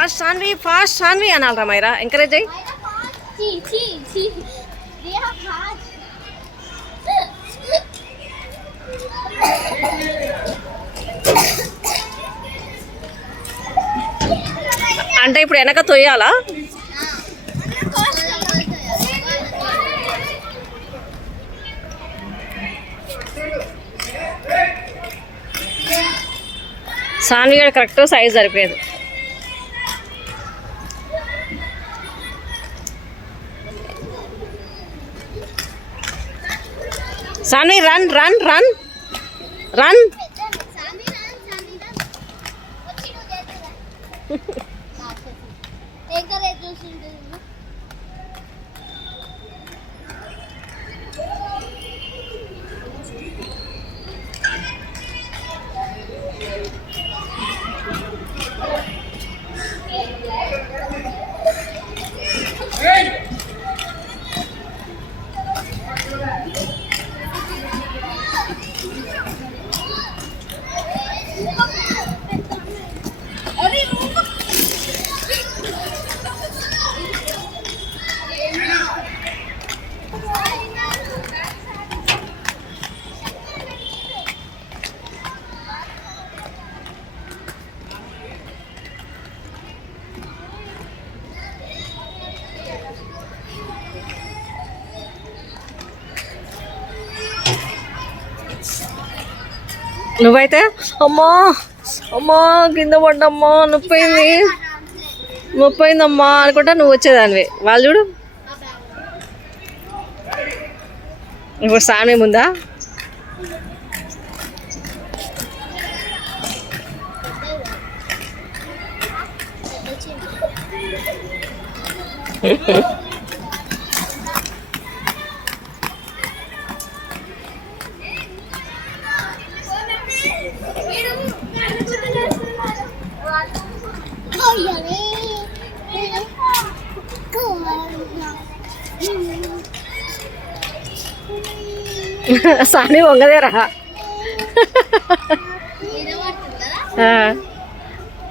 Fast Saanvi fast Saanvi అనాలరా Myra. Encourage అయ్యి అంటే ఇప్పుడు వెనక తొయ్యాలా? సాన్వి కూడా కరెక్ట్ సైజ్ సరిపోయేది. Sanvi run run run run నువ్వైతే? అమ్మా అమ్మా కింద పడ్డమ్మా నొప్పింది. నొప్పైందమ్మా అనుకుంటా నువ్వు వచ్చేదానివి. వాళ్ళు చూడు. ఇప్పుడు సామి ముందా సాని వంగదేరా.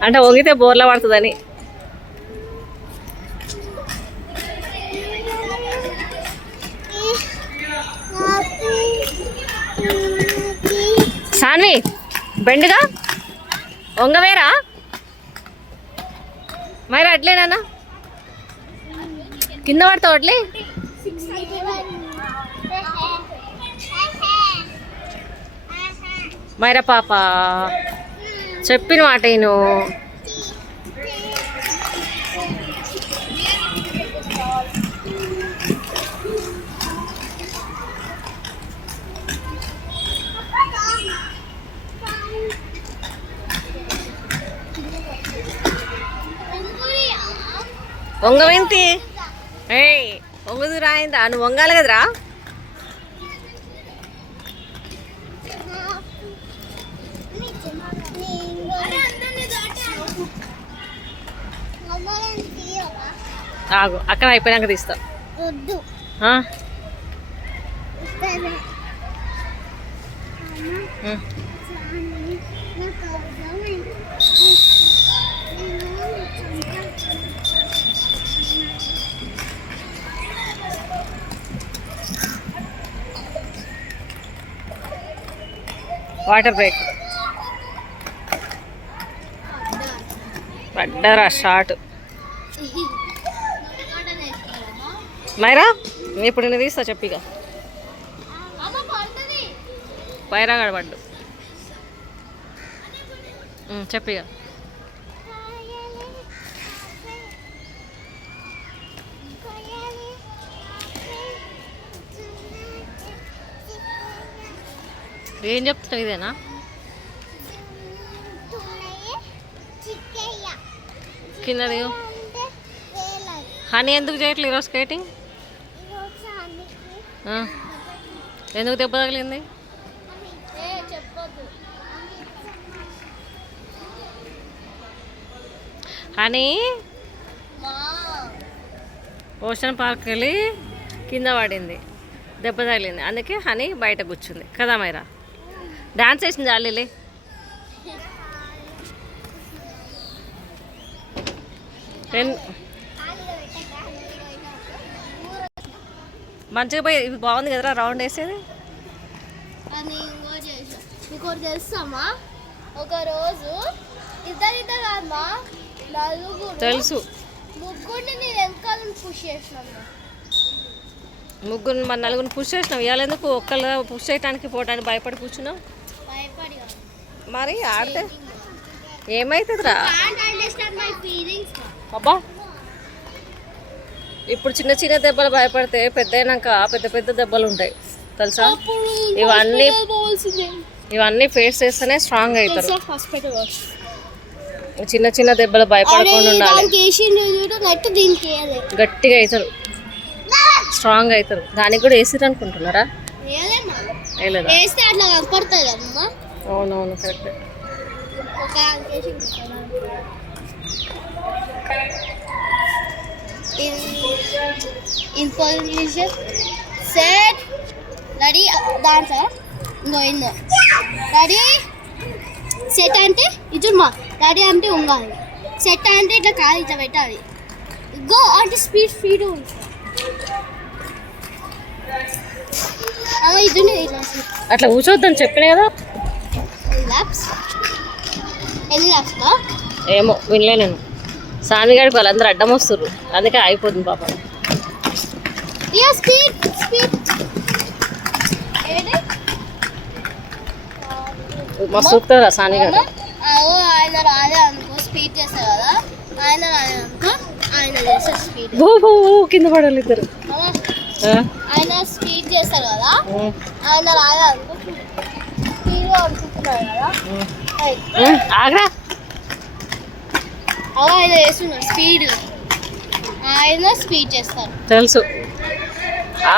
అంటే వంగితే బోర్లా పడుతుందని. సాన్వి బెండుగా? వంగవేరా? మరి అట్లేనా కింద పడతావు అట్లే? మైరా పాప చెప్పిన మాట నేను వంగవేంటి? ఏయ్ వంగదు రాయిందా నువ్వు వంగాలి కదరా? ఆగు అక్కడ అయిపోయినాక తీస్తా. Water break. పడ్డారా షార్ట్ మైరా ఇప్పుడు నేను తీస్తా చెప్పిగా పైరాగాడు పడ్డు. చెప్పిగా ఏం చెప్తున్నావు ఇదేనా? కింద హనీ ఎందుకు చేయట్లేదు ఈరోజు స్కేటింగ్? ఎందుకు దెబ్బ తగిలింది? హనీ? ఓషన్ పార్క్ వెళ్ళి కింద పడింది. దెబ్బ తగిలింది. అందుకే హనీ బయట కూర్చుంది. కదా మైరా? డాన్స్ వేసింది జాలీలే. ఎన్- మంచిగా పోయి ఇది బాగుంది కదరా రౌండ్ వేసేది? ఇంకోటి చేసా ఇంకోటి తెలుసామా? ఒక రోజు ఇద్దరు ఇద్దరు కాదమ్మా నలుగురు తెలుసు. ముగ్గురిని నేను వెనకాల పుష్ చేసినా ముగ్గురు మన నలుగురిని పుష్ చేసినాం ఇవాళ ఎందుకు ఒక్కళ్ళు పుష్ చేయడానికి పోవడానికి భయపడి కూర్చున్నాం మరి ఆడితే ఏమవుతుందిరా అబ్బా! ఇప్పుడు చిన్న చిన్న దెబ్బలు భయపడితే పెద్ద అయినాక పెద్ద పెద్ద దెబ్బలు ఉంటాయి తెలుసా? ఇవన్నీ ఇవన్నీ ఫేస్ చేస్తేనే స్ట్రాంగ్ అవుతారు చిన్న చిన్న దెబ్బలు భయపడకుండా ఉండాలి. గట్టిగా అవుతారు. స్ట్రాంగ్ అవుతారు. దానికి కూడా వేసిరు అనుకుంటున్నారా వేయలేమ్మా వేయలేదా అవునవును correct. Position set. Ready? Dance ఇంకో ఇందో రెడీ? సెట్ అంటే ఇది మా రెడీ అంటే ఉంగాలి సెట్ అంటే ఇట్లా కాదు ఇట్లా పెట్టాలి. గో అంటే స్పీడ్ స్పీడ్ అలా ఇది అట్లా కూర్చోద్దని చెప్పిన కదా? ల్యాబ్స్ ఎన్ని ల్యాబ్స్ ఏమో వినలే నేను. సామిగాడికి వాళ్ళందరూ అడ్డం వస్తారు అందుకే అయిపోతుంది పాప. స్పీడ్ స్పీడ్ మస్తు చూస్తారా సానిగాడు ఆయన రాలే అనుకో స్పీడ్ చేస్తారు కదా. ఆయన రాలే అనుకో ఆయన చేస్తారు స్పీడ్ భూ భూ భూ కింద పడాలి ఇద్దరు? ఆయన స్పీడ్ చేస్తారు కదా. ఆయన రాలే అనుకో హీరో ఆగ్రా. ఆయన చేస్తున్నారు స్పీడ్ ఆయన స్పీడ్ చేస్తారు. తెలుసు.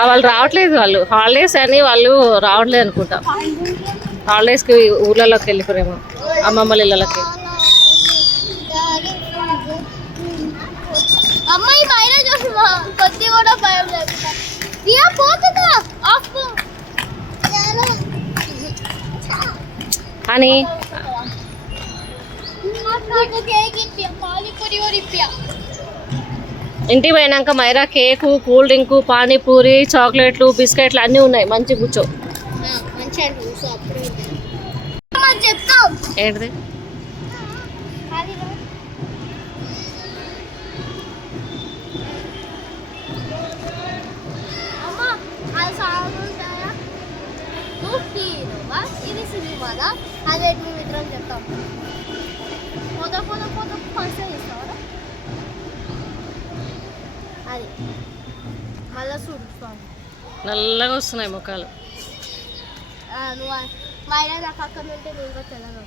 వాళ్ళు రావట్లేదు వాళ్ళు. హాలిడేస్ అని వాళ్ళు రావట్లేదు అనుకుంటా. హాలిడేస్కి ఊర్లలోకి వెళ్ళిపోరేమో అమ్మమ్మల ఇళ్ళకి. అమ్మాయి పైన కొద్ది కూడా భయం పోతుందా? ఆఫ్ అని ఇంటికి పోయినాక Myra cake cool drink panipuri చాక్లెట్లు బిస్కెట్లు అన్నీ ఉన్నాయి. మంచి కూర్చో. ఏంటిది అమ్మా అది సాగు ఉంటాయా హీరోవా ఇది సినిమాదా అది ఎటు మేము ఇద్దరం చెప్తాం. పోతా పోతా పోతా ఫంక్షన్ ఇస్తావా అది. మళ్ళా చూడుస్తాం నల్లగా వస్తున్నాయి ముఖాలు. నువ్వు మా ఆయన నా పక్కన ఉంటే నేను కూడా తెల్లగా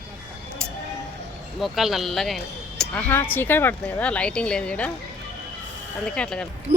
ముఖాలు నల్లగా అయినాయి. ఆహా చీకటి పడుతుంది కదా లైటింగ్ లేదు ఇక్కడ. అందుకే అట్లా కనిపి-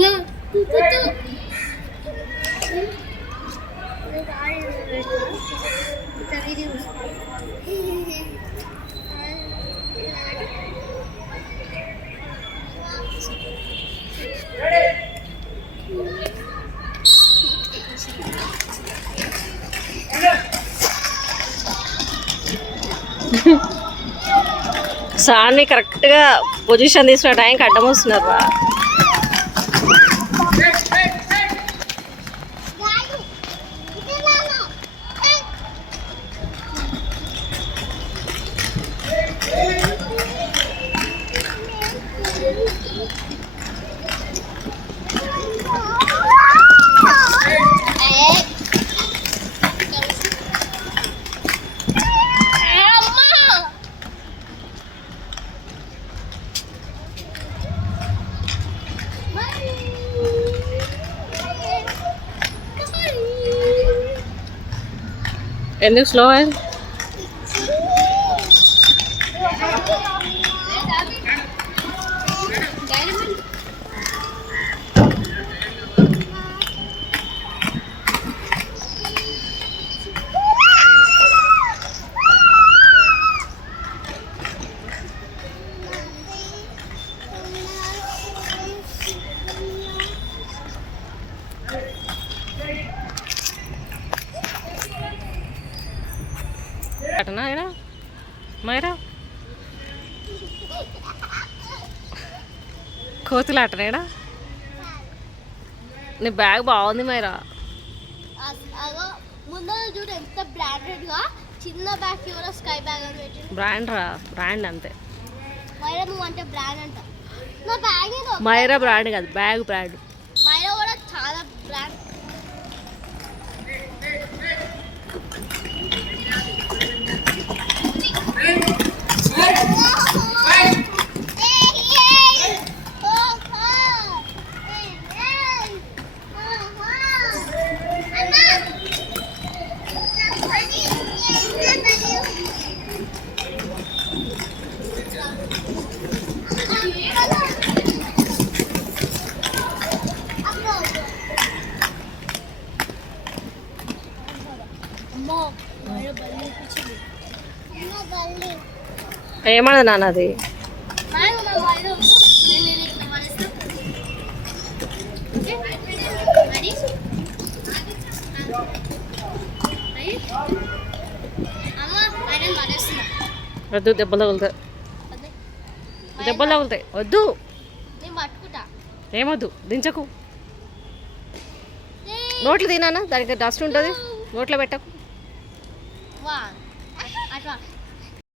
సాన్ని కరెక్ట్గా పొజిషన్ తీసుకున్న టైంకి అడ్డం వస్తున్నారు ఎందుకు స్లో అయింది కోతులాటనేడా నీ బ్యాగ్ బాగుంది మైరా. చూడు ఎంత చిన్న బ్యాగ్ ఎవరో స్కై బ్యాగ్ అని బ్రాండ్ రా బ్రాండ్ అంతే. మైరా నువ్వు అంటే బ్రాండ్ అంట. నా బ్యాగ్ ఏదో మైరా బ్రాండ్ కాదు బ్యాగ్ బ్రాండ్ మైరా కూడా చాలా బ్రాండ్ అమ్మో మైరా బల్లి అనిపించింది అమ్మో బల్లి ఏమన్నది నాన్న అది మైరా నా మైరా నేను ఇది ఇట్లా పడేస్తా ఓకే రెడీ రెడీ ఏమన్నది నాన్న అది వద్దు దెబ్బలు తగులుతాయి. దెబ్బలు తగులుతాయి. వద్దు. నేను ఏమొద్దు దించకు. నోట్లు తినానా దానికి డస్ట్ ఉంటుంది. నోట్లో పెట్టకు.